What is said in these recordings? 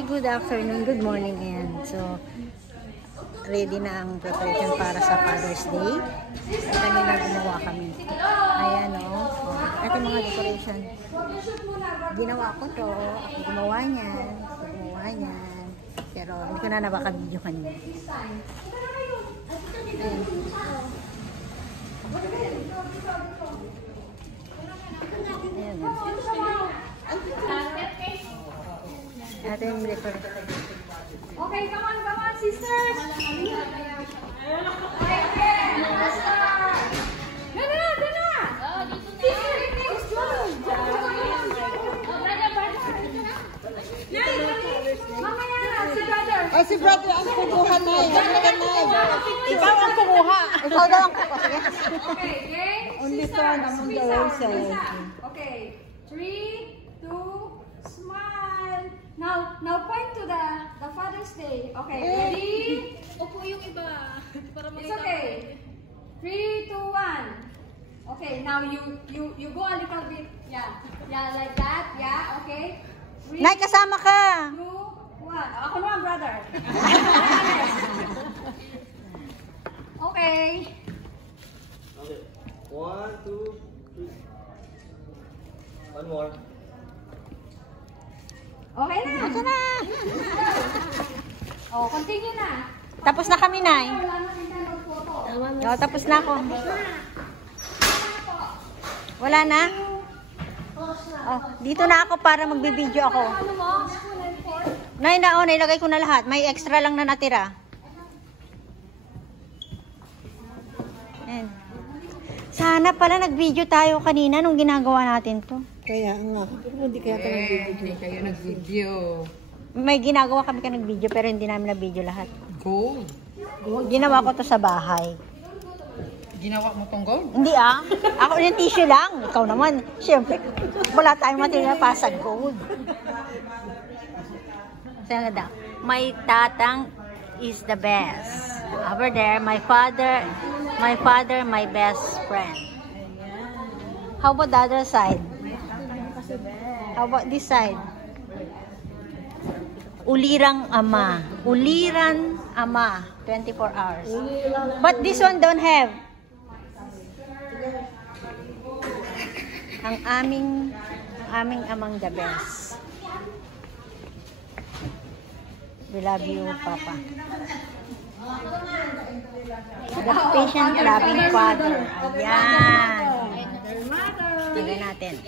Hi, good afternoon, good morning yan. So, ready na ang preparation para sa Father's Day. At kanina gumawa kami. Ayan o. Ito mga decoration. Ginawa ko to. Ako gumawa niyan. Pero hindi ko na nabaka-video kanina. Ayan. Ayan. Ating decoration. Okay, come on, sisters. Okay. Gana. Sister, next one. Mamaya, si brother. Ay, si brother ang kumuha na eh. Ikaw ang kumuha. Ikaw daw ang kumuha. Okay, Only son among the roses. Okay, 3, 2, smile. Now point to the Father's Day. Okay, ready? Opo yung iba. Para It's okay. 3, 2, 1. Okay, now you go a little bit. Yeah, like that. Yeah, okay. 3, Nay, kasama ka. 2, 1. Ako naman, brother. Okay. Okay. 1, 2, 3. One more. Okay na. Ito na. Oh, continue na. Tapos na kami, Nay. Wala na din tayo photo. O, tapos na ako. Wala na? Oh, dito na ako para magbibideo ako. Ano mo? Nay, nailagay ko na lahat. May extra lang na natira. Ayan. Sana pala nag-video tayo kanina nung ginagawa natin to. Kaya nga, pero hindi kaya tayo nag-video. Hindi kayo nag-video. May ginagawa kami ka nag-video pero hindi namin na-video lahat. Gold. Ginawa ko to sa bahay. Ginawa mo tong gold? Hindi ah. Ako yung tissue lang. Ikaw naman. Siyempre, wala tayong material pa sa gold. Saan na daw? My tatang is the best. Over there, my father, my best friend. How about the other side? How about this side? Ulirang ama. Uliran ama. 24 hours. But this one don't have. Ang aming amang the best. We love you, Papa. The patient, loving father. Ayan. Tignan natin.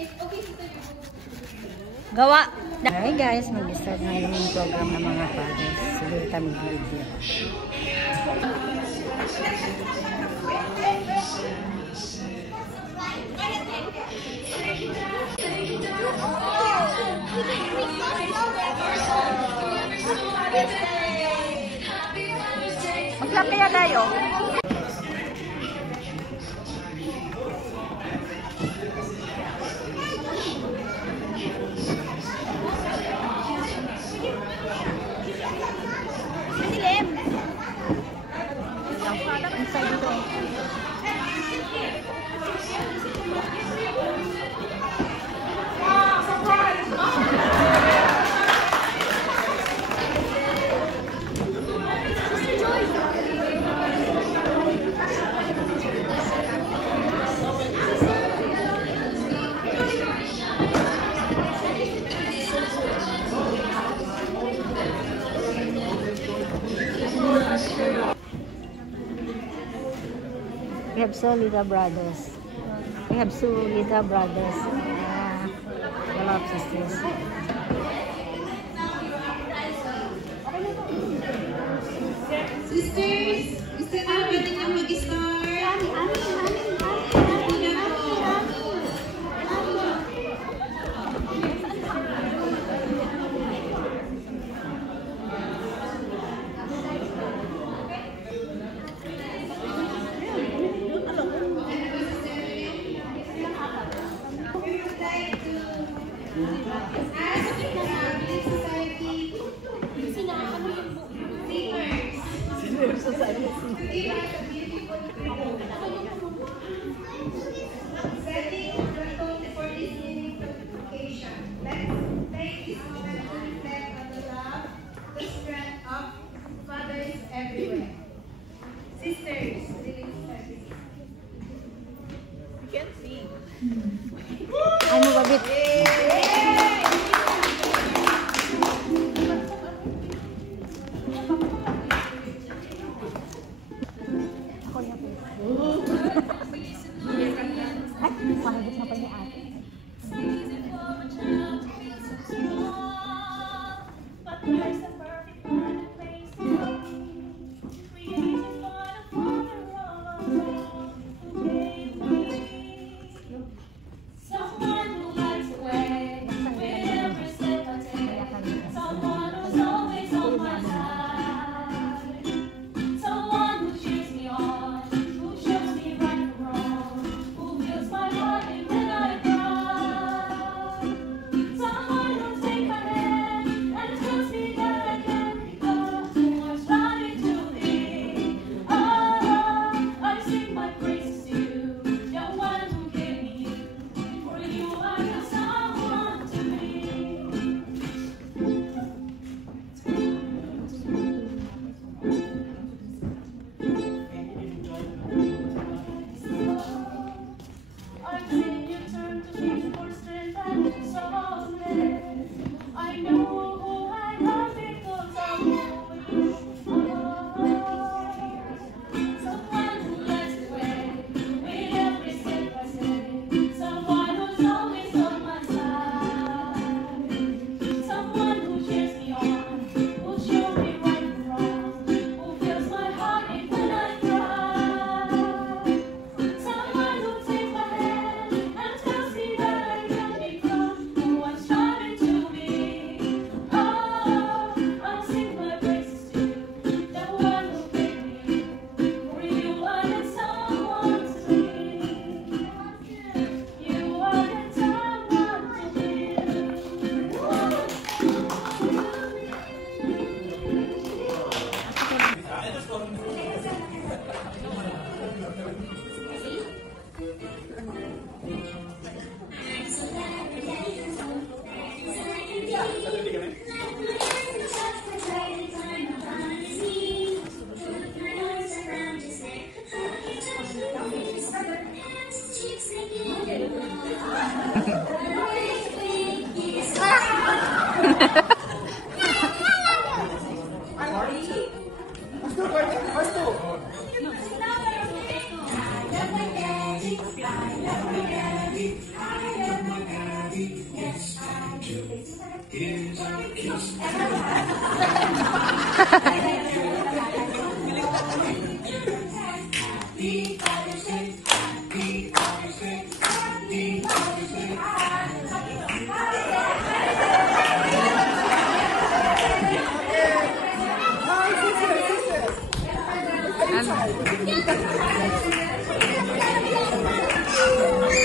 Gawa. Hi guys, mag-start na yung program ng mga fathers. Siguro kami video. Mag-clap kaya tayo. Masilim. Inside dito. We have Solita brothers. We have Solita brothers. A lot of sisters. Sisters, gusto na ba niyo mag-start? As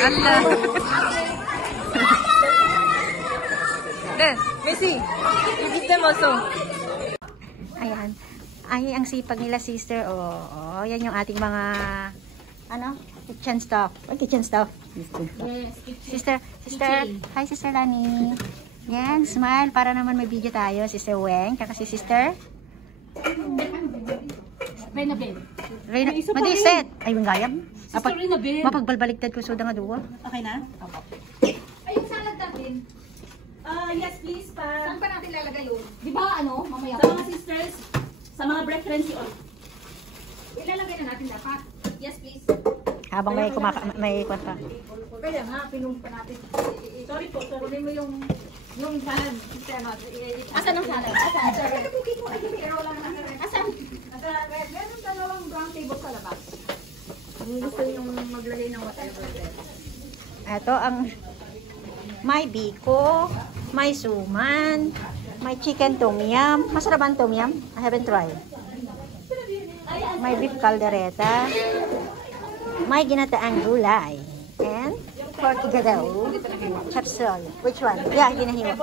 Allah. Then, Messi, you them also. Ayan. Ay, ang sipag nila, sister. Oh, yan yung ating mga, kitchen stuff. Kitchen stuff. Sister. Hi, Sister Lani. Yan, smile. Para naman may video tayo. Sister Weng, kaka si Sister. Reyna Ben. Reyna, madiset. Ay, yung gayam. Sister Reyna Ben. Mapagbalbaligtad ko suda nga duwa. Okay na? Ay, yung salad natin. Yes, please, pa. Saan pa natin lalagay yun? Di ba mamaya Sa mga sisters, sa mga preference yun. ilalagay na natin dapat. Yes, please. Habang may kwan pa. Kaya nga, pinumpa natin. Sorry po, kunin mo yung salad. Asan ang salad? Asan? Asan? Meron dalawang brown table sa labas. Gusto yung maglagay ng whatever. Ito ang may biko, may suman, may chicken tom yum. Masarap ang tom yum? I haven't tried. May beef caldereta. May ginataang gulay. And pork igadaw. Chapsol. Which one? Yeah, ginahiwa.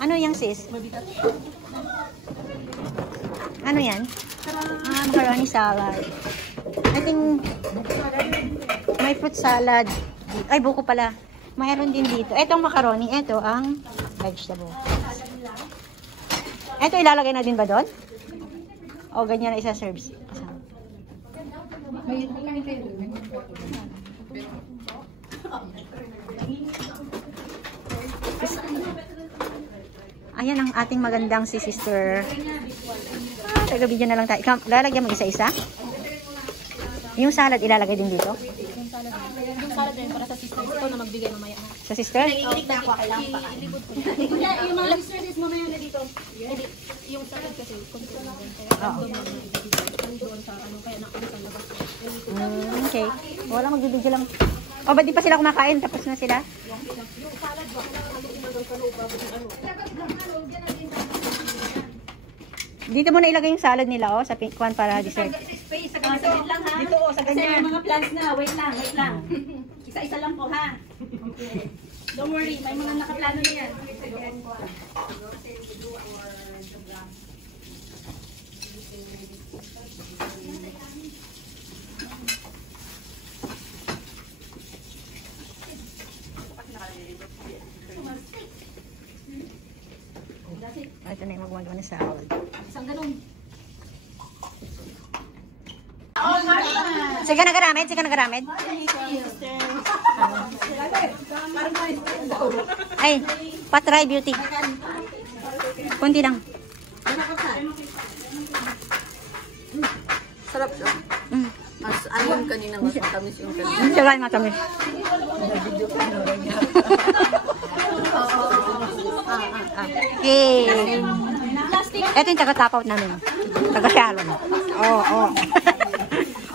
Ano yung sis? Ano yan? Macaroni salad. I think may fruit salad. Ay, buko pala. Mayroon din dito. Etong macaroni, ito ang vegetable. Ito ilalagay na din ba doon? O ganyan na isa serves. Ayan ang ating magandang si Sister. Taga-video na lang tayo. Lalagyan mo isa-isa? Yung salad ilalagay din dito? Yung salad din para sa sisters. Ikaw na magbigay mamaya. Sa sister? Nanginginig na ako, kailangan pa. Yung mga sisters is mamaya na dito. Yung salad kasi, Oo. doon sa kaya nakalisan labas. Okay. Wala, magbibidyo lang. O, ba't di pa sila kumakain? Tapos na sila? Dito mo na ilagay yung salad nila, oh, sa pink one para dessert. Space, sa ganito lang ha. Dito, sa Kasi may ganyan. mga plants na. Wait lang. Isa-isa lang po, ha? Don't worry, may mga nakaplano na yan. Ito na yung magmagawa ng salad. Isang ganun. Sige na garamid, sige na garamid. Ay, patry beauty. Kunti lang. Sarap siya. Mm. Mas ano yung kanina, mas matamis yung kanina. Sige, matamis. Okay. Ito yung taga-top out namin. Taga-shalom. Oo.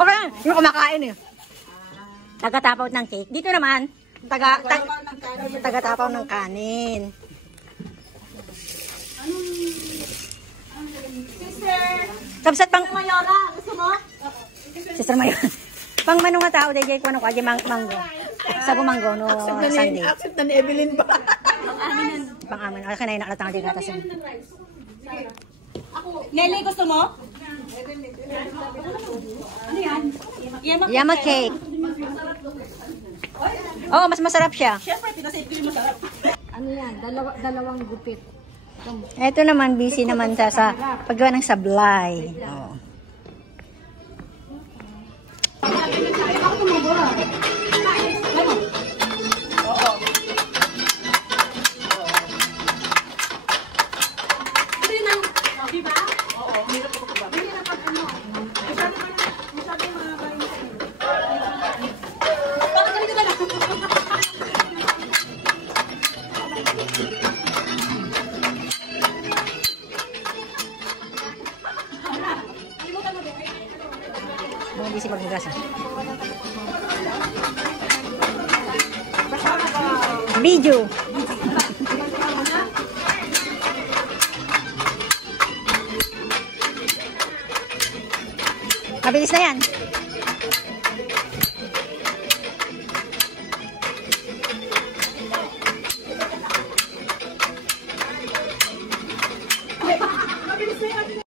Okay, yung kumakain eh. Taga-top out ng cake. Dito naman, taga-top out ng kanin. Sister! Pang Mayora, gusto mo? Sister Mayora. Pang manong nga tao, DJ ko ano ko, manggo. Sago manggo, no Sunday. Accept na ni Evelyn ba? Pang-amin. Kaya na inalatang din natas yun. Nelly, gusto mo? Yama cake. Oh, mas masarap siya. Siyempre, pinasave ko yung masarap. Ano yan? Dalawang gupit. Ito naman, busy naman sa paggawa ng sablay. Oh. Hindi si maghugas. Video. Mabilis na yan.